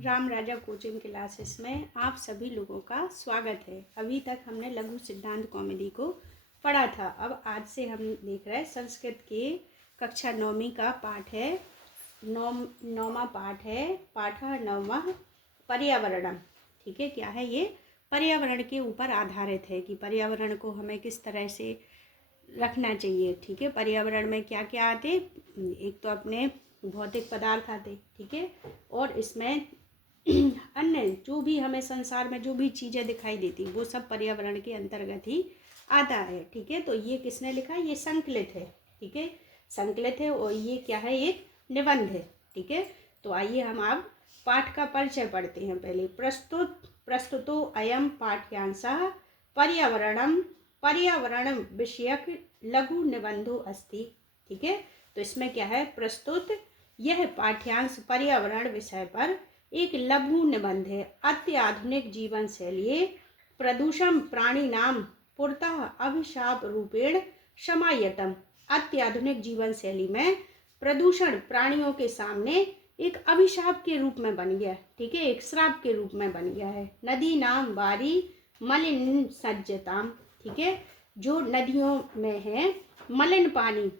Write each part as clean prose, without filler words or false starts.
राम राजा coaching classes में आप सभी लोगों का स्वागत है। अभी तक हमने लघु सिद्धांत कौमुदी को पढ़ा था। अब आज से हम देख रहे हैं संस्कृत के कक्षा 9वीं का पाठ है। नौवां पाठ है, पाठ 9वां पर्यावरणम। ठीक है, क्या है ये? पर्यावरण के ऊपर आधारित है कि पर्यावरण को हमें किस तरह से रखना चाहिए। ठीक है, पर्यावरण में क्या क्या आते? एक तो अपने भौतिक पदार्थ आते, ठीक है, और इसमें अन्य जो भी हमें संसार में जो भी चीज़ें दिखाई देती वो सब पर्यावरण के अंतर्गत ही आता है। ठीक है, तो ये किसने लिखा है? ये संकलित है। ठीक है, संकलित है और ये क्या है? एक निबंध है। ठीक है, तो आइए हम अब पाठ का परिचय पढ़ते हैं। पहले प्रस्तुतो अयम पाठ्यांशः पर्यावरण विषयक लघु निबंधो अस्ति। ठीक है, तो इसमें क्या है? प्रस्तुत यह पाठ्यांश पर्यावरण विषय पर एक लघु निबंध है। अत्याधुनिक जीवन शैली प्रदूषण प्राणी नाम पुरतः अभिशाप रूपेण समायतम। अत्याधुनिक जीवन शैली में प्रदूषण प्राणियों के सामने एक अभिशाप के रूप में बन गया। ठीक है, एक श्राप के रूप में बन गया है। नदी नाम बारी मलिन सज्जताम। ठीक है, जो नदियों में है मलिन पानी,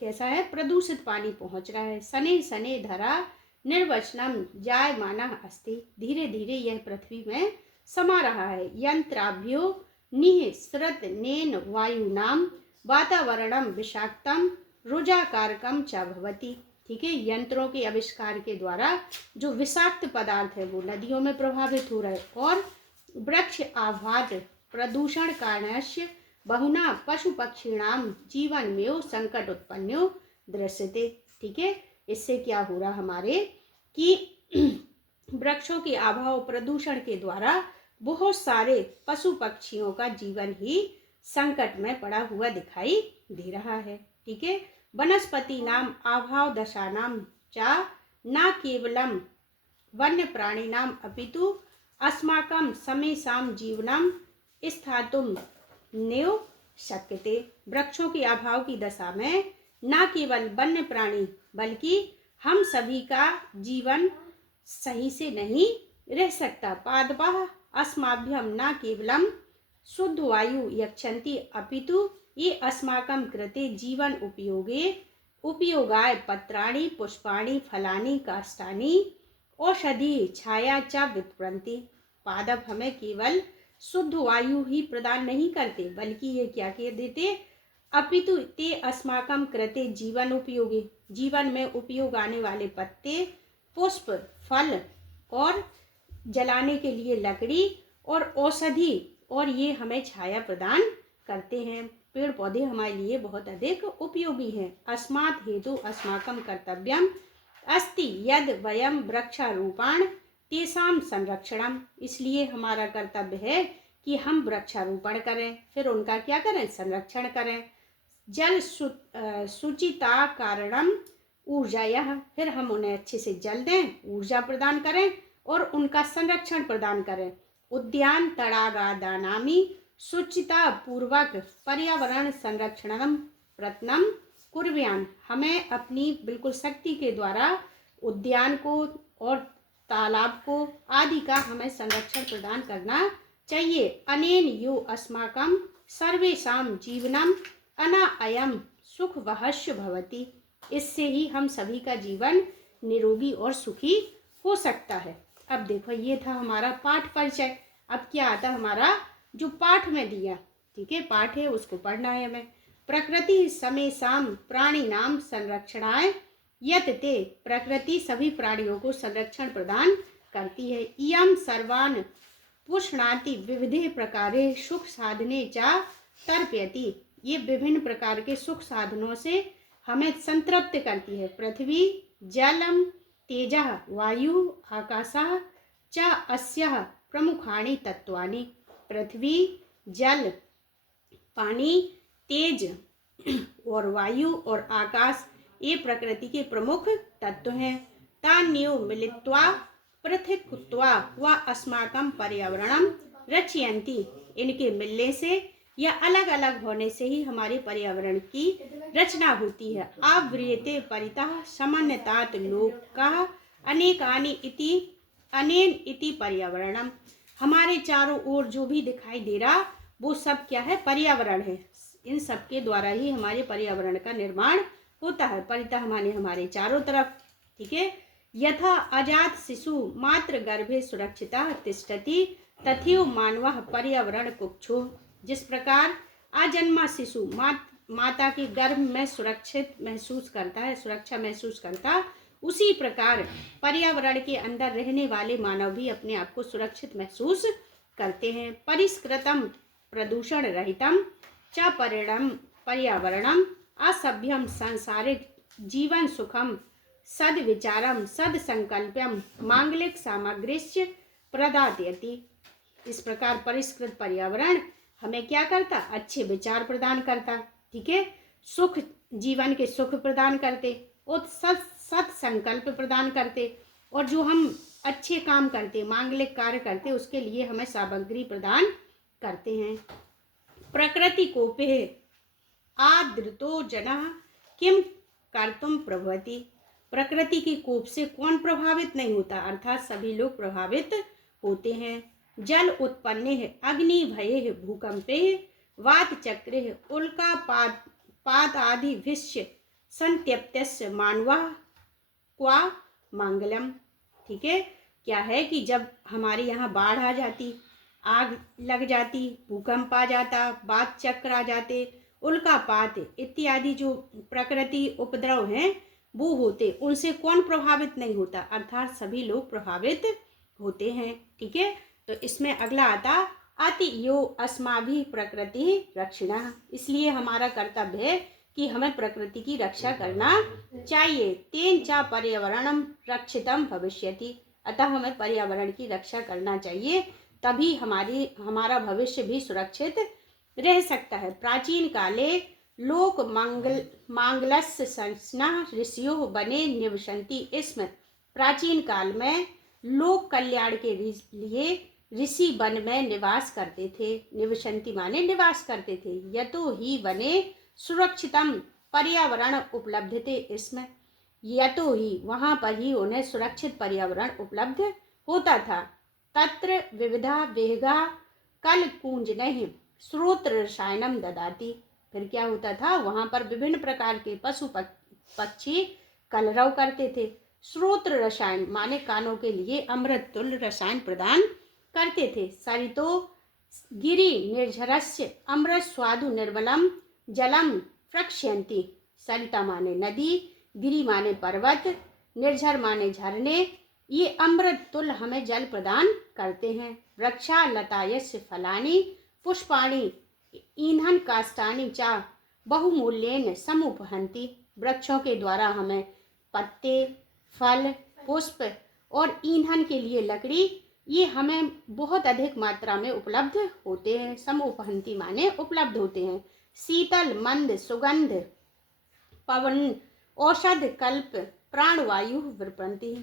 कैसा है? प्रदूषित पानी पहुंच रहा है। सने सने धरा निर्वचनम जायमाना अस्ति। धीरे धीरे यह पृथ्वी में समा रहा है। यंत्राभ्यो निःसृत नेन वायुनाम वातावरणम विषाक्तम रुजाकारकम च भवति। ठीक है, यंत्रों के आविष्कार के द्वारा जो विषाक्त पदार्थ है वो नदियों में प्रभावित हो रहा है और वृक्ष आघात प्रदूषण कारणस्य बहुना पशु पक्षीणाम जीवन में संकट उत्पन्नो दृश्यते। ठीक है, इससे क्या हो रहा हमारे कि वृक्षों के अभाव प्रदूषण के द्वारा बहुत सारे पशु पक्षियों का जीवन ही संकट में पड़ा हुआ दिखाई दे रहा है। ठीक है, वनस्पति नाम अभाव दशा नाम चा न केवलम वन्य प्राणी नाम अपितु अस्माकं समेषां जीवनम स्थातुम नेव शक्यते। वृक्षों के अभाव की दशा में न केवल वन्य प्राणी बल्कि हम सभी का जीवन सही से नहीं रह सकता। पादपः अस्माभ्यम न केवलम शुद्ध वायु यच्छन्ति अपितु ये अस्माकं कृते जीवन उपयोगाय पत्राणि पुष्पाणि फलानि काष्ठानि औषधि छाया च वितरन्ति। पादप हमें केवल शुद्ध वायु ही प्रदान नहीं करते बल्कि ये क्या कह देते? अपितु ते अस्माकं कृते जीवन उपयोगी, जीवन में उपयोग आने वाले पत्ते, पुष्प, फल और जलाने के लिए लकड़ी और औषधि, और ये हमें छाया प्रदान करते हैं। पेड़ पौधे हमारे लिए बहुत अधिक उपयोगी हैं। अस्मात् हेतु अस्माकं कर्तव्यम अस्ति यद वयम वृक्षारोपण तेषां संरक्षणम। इसलिए हमारा कर्तव्य है कि हम वृक्षारोपण करें, फिर उनका क्या करें? संरक्षण करें। जल सुचिता कारणम ऊर्जा, फिर हम उन्हें अच्छे से जल दें, ऊर्जा प्रदान करें और उनका संरक्षण प्रदान करें। उद्यान तड़ागादानामि सुचिता पूर्वक पर्यावरण संरक्षणम प्रयत्नम कुर्व्यान। हमें अपनी बिल्कुल शक्ति के द्वारा उद्यान को और तालाब को आदि का हमें संरक्षण प्रदान करना चाहिए। अनेन यो अस्माकं सर्वेषां जीवनम अनायम सुख वहस्य भवति। इससे ही हम सभी का जीवन निरोगी और सुखी हो सकता है। अब देखो, ये था हमारा पाठ परिचय। अब क्या आता हमारा जो पाठ में दिया। ठीक है, पाठ है उसको पढ़ना है हमें। प्रकृति समेषां प्राणिनाम संरक्षणाय यतते। प्रकृति सभी प्राणियों को संरक्षण प्रदान करती है। इयं सर्वान् पुष्णाति विविधे प्रकारे सुख साधने चा तर्पयति। ये विभिन्न प्रकार के सुख साधनों से हमें संतृप्त करती है। पृथ्वी जलम तेजः वायु आकाशः च अस्यः प्रमुखानि तत्वानि। पृथ्वी, जल, पानी, तेज और वायु और आकाश ये प्रकृति के प्रमुख तत्व हैं। तान्यो मिलित्वा पृथक्त्वा व अस्माकं पर्यावरणं रचयन्ति। इनके मिलने से या अलग अलग होने से ही हमारे पर्यावरण की रचना होती है। आव्रियते परितः समन्वितात् लोकाः अनेकानि इति अनेन इति पर्यावरणम, हमारे चारों ओर जो भी दिखाई दे रहा वो सब क्या है, पर्यावरण है। इन सब के द्वारा ही हमारे पर्यावरण का निर्माण होता है। परितः माने हमारे चारों तरफ, ठीक है। यथा अजात शिशु मात्र गर्भे सुरक्षिता तिष्ठति तथैव मानवः पर्यावरण कुक्षु, जिस प्रकार अजन्मा शिशु माता के गर्भ में सुरक्षित महसूस करता है, सुरक्षा महसूस करता, उसी प्रकार पर्यावरण के अंदर रहने वाले मानव भी अपने आप को सुरक्षित महसूस करते हैं। परिष्कृतम प्रदूषण रहितम च पर्यावरणम असभ्यम सांसारिक जीवन सुखम सद्विचारम सदसंकल्पम मांगलिक सामग्रीश्च प्रदायति। इस प्रकार परिष्कृत पर्यावरण हमें क्या करता, अच्छे विचार प्रदान करता, ठीक है, सुख, जीवन के सुख प्रदान करते और सत संकल्प प्रदान करते, और जो हम अच्छे काम करते, मांगलिक कार्य करते, उसके लिए हमें सामग्री प्रदान करते हैं। प्रकृति कोपे आदृतो जनः किम कर्तुम प्रभवति, प्रकृति के कोप से कौन प्रभावित नहीं होता, अर्थात सभी लोग प्रभावित होते हैं। जल उत्पन्ने अग्नि भये भूकंपे वात चक्रे उल्का पाद आदि विश्व संत्यप्तस्य मानवः क्वा मंगलम, ठीक है। क्या है कि जब हमारे यहाँ बाढ़ आ जाती, आग लग जाती, भूकंप आ जाता, वात चक्र आ जाते, उल्कापात इत्यादि जो प्रकृति उपद्रव हैं वो होते, उनसे कौन प्रभावित नहीं होता, अर्थात सभी लोग प्रभावित होते हैं, ठीक है। तो इसमें अगला आता अति यो अस्माभि प्रकृति रक्षिणः, इसलिए हमारा कर्तव्य है कि हमें प्रकृति की रक्षा करना चाहिए। तेन च पर्यावरणम रक्षितम भविष्यति, अतः हमें पर्यावरण की रक्षा करना चाहिए, तभी हमारा भविष्य भी सुरक्षित रह सकता है। प्राचीन काले लोक मांगलस्य संस्नः ऋषियो बने निवसन्ति, इसमें प्राचीन काल में लोक कल्याण के लिए ऋषि वन में निवास करते थे। निवसन्ति माने निवास करते थे। यतो ही वने सुरक्षितम पर्यावरण उपलब्ध थे, इसमें यतो ही वहाँ पर ही उन्हें सुरक्षित पर्यावरण उपलब्ध होता था। तत्र विविधा वेगा कल कूंज नहीं स्रोत रसायनम ददाती, फिर क्या होता था, वहाँ पर विभिन्न प्रकार के पशु पक्षी कलरव करते थे। स्रोत रसायन माने कानों के लिए अमृत तुल्य रसायन प्रदान करते थे। सरितो गिरि निर्झरस्य अमृत स्वादु निर्मलम जलम प्रक्षयन्ति, सरिता माने नदी, गिरि माने पर्वत, निर्झर माने झरने, ये अमृत तुल्य हमें जल प्रदान करते हैं। वृक्षा लतायस्य फलानि पुष्पाणि ईंधन काष्ठानि चा बहुमूल्येन समुपहन्ति, वृक्षों के द्वारा हमें पत्ते, फल, पुष्प और ईंधन के लिए लकड़ी, ये हमें बहुत अधिक मात्रा में उपलब्ध होते हैं। समुपहन्ति माने उपलब्ध होते हैं। शीतल मंद सुगंध पवन औषध कल्प प्राणवायु विपन्ति,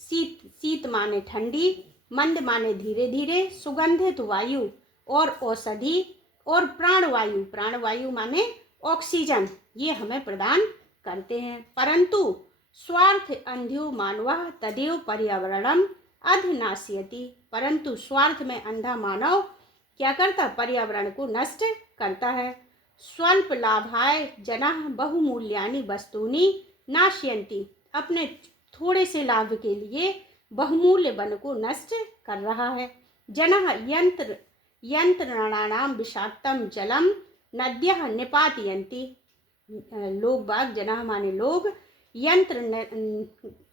शीत माने ठंडी, मंद माने धीरे धीरे, सुगंधित वायु और औषधि, और प्राणवायु माने ऑक्सीजन, ये हमें प्रदान करते हैं। परंतु स्वार्थ अंध्यो मानवः तदेव पर्यावरणम अधनाश्यति, परंतु स्वार्थ में अंधा मानव क्या करता, पर्यावरण को नष्ट करता है। स्वल्प लाभाय जनः बहुमूल्यानि वस्तूनि नाशयन्ति, अपने थोड़े से लाभ के लिए बहुमूल्य वन को नष्ट कर रहा है। जनः यंत्रणानाम विषाक्तम जलम नद्यः निपातयन्ति, लोग बाग, जनः माने लोग,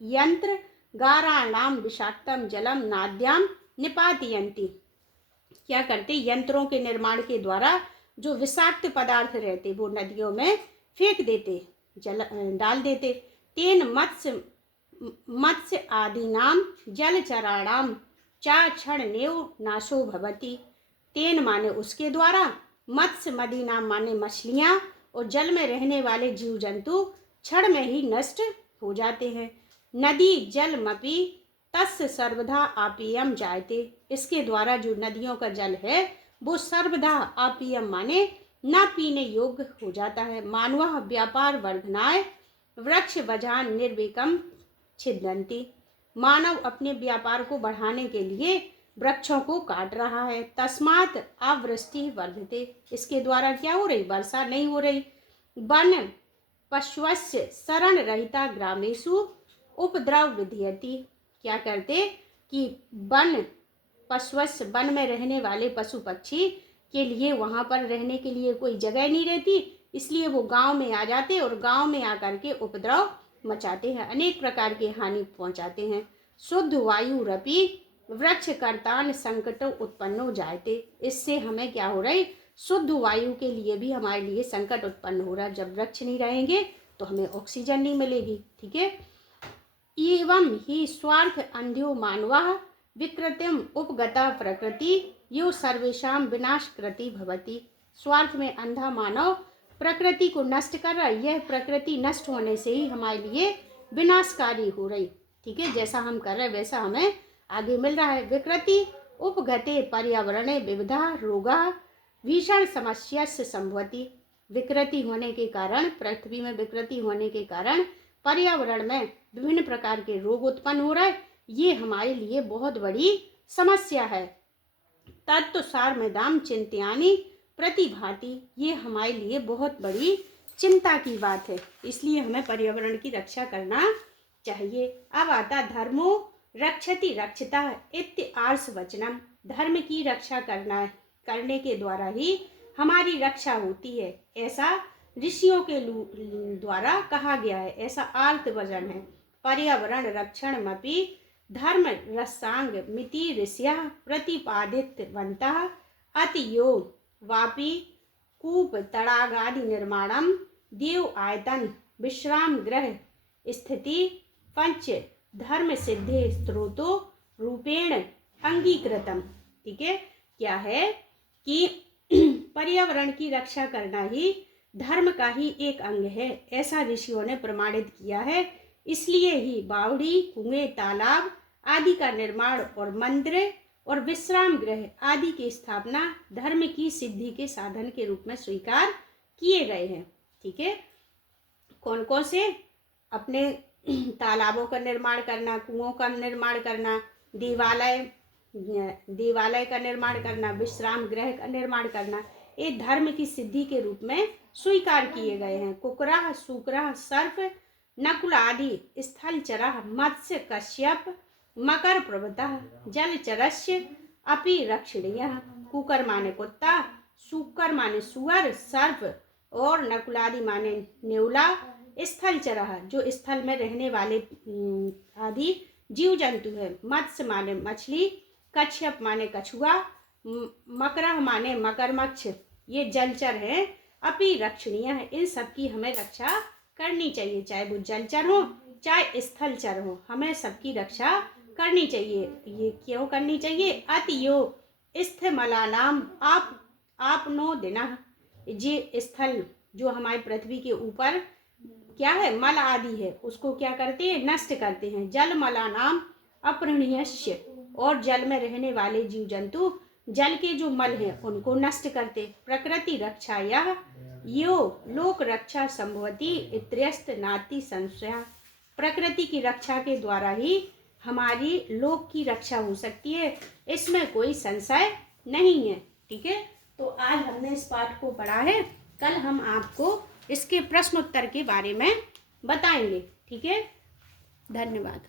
यंत्र गाराणाम विषाक्तम जलम नाद्याम निपातयन्ति, क्या करते, यंत्रों के निर्माण के द्वारा जो विषाक्त पदार्थ रहते वो नदियों में फेंक देते, डाल देते। तेन मत्स्य आदीनाम जलचराणाम चा क्षणनेव नाशो भवति, तेन माने उसके द्वारा, मत्स्य मदीनाम माने मछलियाँ, और जल में रहने वाले जीव जंतु क्षण में ही नष्ट हो जाते हैं। नदी जलमपि तस्य सर्वदा आपियम जायते, इसके द्वारा जो नदियों का जल है वो सर्वदा आपियम माने न पीने योग्य हो जाता है। मानवः व्यापार वर्धनाय वृक्ष वजान निर्विकम छिदन्ति, मानव अपने व्यापार को बढ़ाने के लिए वृक्षों को काट रहा है। तस्मात् अवृष्टि वर्धते, इसके द्वारा क्या हो रही, वर्षा नहीं हो रही। वन पशुस्य शरण रहिता ग्रामेषु उपद्रव विधीयति, क्या करते कि वन पशुस्य, वन में रहने वाले पशु पक्षी के लिए वहाँ पर रहने के लिए कोई जगह नहीं रहती, इसलिए वो गांव में आ जाते और गांव में आकर के उपद्रव मचाते हैं, अनेक प्रकार की हानि पहुंचाते हैं। शुद्ध वायु रपि वृक्ष कर्तान संकट उत्पन्न हो जाते, इससे हमें क्या हो रहा है, शुद्ध वायु के लिए भी हमारे लिए संकट उत्पन्न हो रहा है। जब वृक्ष नहीं रहेंगे तो हमें ऑक्सीजन नहीं मिलेगी, ठीक है। एवं ही स्वार्थ अंध्यो मानवः विकृतिम उपगता प्रकृति यो सर्वेषां विनाशकृति भवति। स्वार्थ में अंधा मानव प्रकृति को नष्ट कर रहा है, यह प्रकृति नष्ट होने से ही हमारे लिए विनाशकारी हो रही, ठीक है। जैसा हम कर रहे हैं वैसा हमें आगे मिल रहा है। विकृति उपगते पर्यावरणे विविधा रोगा भीषण समस्या से संभवती, विकृति होने के कारण, पृथ्वी में विकृति होने के कारण पर्यावरण में विभिन्न प्रकार के रोग उत्पन्न हो रहे हैं, ये हमारे लिए बहुत बड़ी समस्या है। तत्व सारमेदाम चिंत्यानि प्रतिभाति, ये हमारे लिए बहुत बड़ी चिंता की बात है, इसलिए हमें पर्यावरण की रक्षा करना चाहिए। अब आता धर्मो रक्षति रक्षिता इत्य आर्ष वचनम, धर्म की रक्षा करने के द्वारा ही हमारी रक्षा होती है, ऐसा ऋषियों के द्वारा कहा गया है, ऐसा आर्थ वचन है। पर्यावरण रक्षण मपि धर्म रसांग मिति ऋषियः प्रतिपादितवन्तः अतियो वापि कूप तड़ागादि निर्माणम देव आयतन विश्राम गृह स्थिति पंच धर्म सिद्धे स्रोतो रूपेण अंगीकृतम, ठीक है। क्या है कि पर्यावरण की रक्षा करना ही धर्म का ही एक अंग है, ऐसा ऋषियों ने प्रमाणित किया है। इसलिए ही बावड़ी, कुएं, तालाब आदि का निर्माण और मंदिर और विश्राम गृह आदि की स्थापना धर्म की सिद्धि के साधन के रूप में स्वीकार किए गए हैं, ठीक है। कौन कौन से, अपने तालाबों का निर्माण करना, कुओं का निर्माण करना, देवालय का निर्माण करना, विश्राम गृह का निर्माण करना, ये धर्म की सिद्धि के रूप में स्वीकार किए गए हैं। कुकरा, सूकरा, सर्प, नकुल आदि स्थलचरः मत्स्य कश्यप मकर प्रभृतः जलचरस्य अपि रक्षणीयः। कुकर माने कुत्ता, सूकर माने सुअर, सर्प और नकुलादि माने नेवला, स्थलचरः जो स्थल में रहने वाले आदि जीव जंतु है, मत्स्य माने मछली, कश्यप माने कछुआ, मकरः माने मगरमच्छ, ये जलचर है। अपि रक्षणीय है, इन सब की हमें रक्षा करनी चाहिए, चाहे वो जलचर हो चाहे स्थलचर हो, हमें सबकी रक्षा करनी चाहिए। ये क्यों करनी चाहिए? अतियो स्थमलानाम आपनो दिना, जे स्थल जो हमारे पृथ्वी के ऊपर क्या है, मल आदि है, उसको क्या करते हैं, नष्ट करते हैं। जल मलानाम अपृण्यस्य, और जल में रहने वाले जीव जंतु जल के जो मल हैं उनको नष्ट करते। प्रकृति रक्षा यह यो लोक रक्षा संभवती इत्यस्त नाति संशय, प्रकृति की रक्षा के द्वारा ही हमारी लोक की रक्षा हो सकती है, इसमें कोई संशय नहीं है, ठीक है। तो आज हमने इस पाठ को पढ़ा है, कल हम आपको इसके प्रश्न उत्तर के बारे में बताएंगे, ठीक है। धन्यवाद।